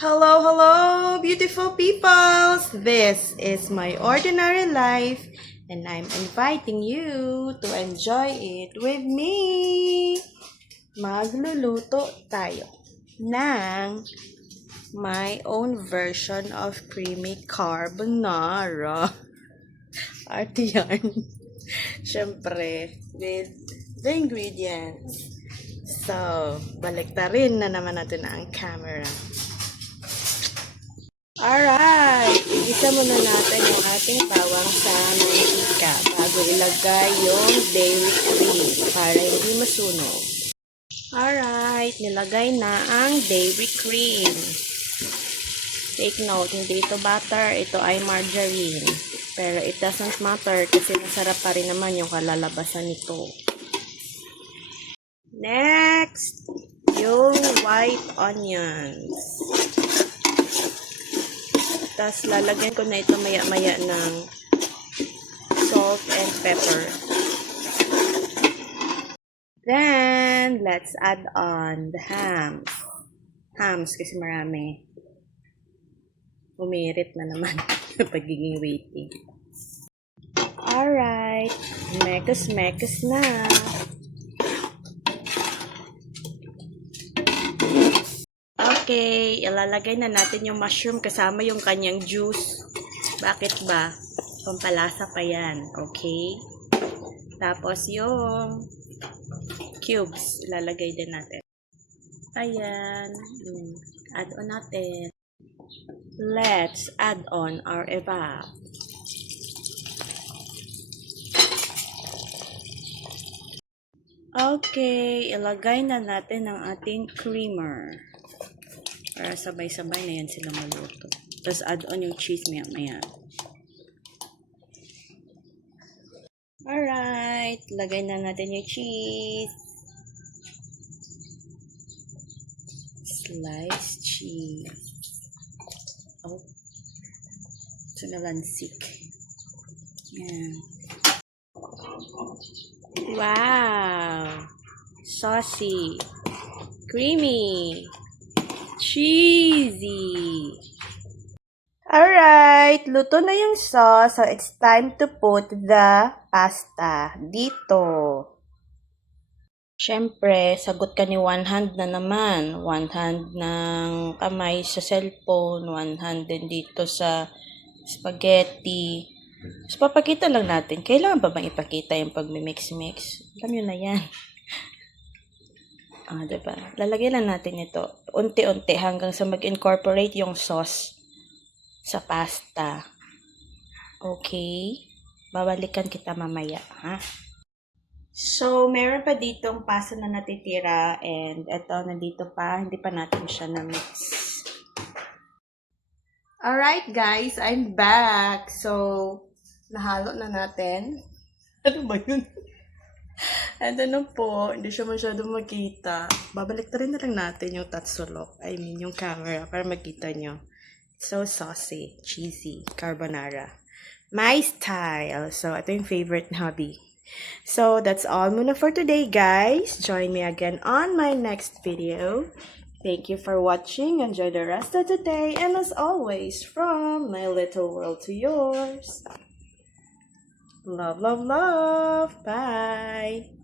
Hello, hello, beautiful peoples! This is my ordinary life, and I'm inviting you to enjoy it with me. Magluluto tayo ng my own version of creamy carbonara. Arte yan. Siyempre, with the ingredients. So, baliktarin na naman natin ang camera. Alright, igisa muna natin yung ating bawang sa mantika bago ilagay yung dairy cream para hindi masunog. Alright, nilagay na ang dairy cream. Take note, hindi ito butter, ito ay margarine. Pero it doesn't matter kasi masarap pa rin naman yung kalalabasan nito. Next, yung white onions. Tapos lalagyan ko na ito maya-maya ng salt and pepper. Then, let's add on the hams. Hams kasi marami. Umirit na naman yung pagiging waiting. Alright. Mekos-mekos na. Okay, ilalagay na natin yung mushroom kasama yung kanyang juice. Bakit ba? Pampalasa pa yan. Okay? Tapos yung cubes, ilalagay din natin. Ayan. Add on natin. Let's add on our evap. Okay, ilagay na natin ang ating creamer. Para sabay-sabay na yan sila maluto. Tapos add on yung cheese maya-maya. Alright, lagay na natin yung cheese. Sliced cheese. Oh, sunalansik. Yan. Wow! Saucy. Creamy. Cheesy. Alright, luto na yung sauce. So, it's time to put the pasta dito. Siyempre, sagot ka ni one hand na naman. One hand ng kamay sa cellphone. One hand din dito sa spaghetti. So, papakita lang natin. Kailangan ba bang ipakita yung pag-mix-mix? Alam nyo na yan. Diba? Lalagyan lang natin ito unti-unti hanggang sa mag-incorporate yung sauce sa pasta. Okay? Babalikan kita mamaya, ha? So, meron pa ditong pasta na natitira and ito, nandito pa. Hindi pa natin siya na-mix. Alright, guys. I'm back. So, nahalo na natin. Ano ba yun? And ano po, hindi siya masyadong makita. Babalik na lang natin yung tatsulok. I mean, yung camera para makita nyo. So saucy, cheesy, carbonara. My style. So, ito yung favorite hobby. So, that's all muna for today, guys. Join me again on my next video. Thank you for watching. Enjoy the rest of the day. And as always, from my little world to yours. Love, love, love. Bye.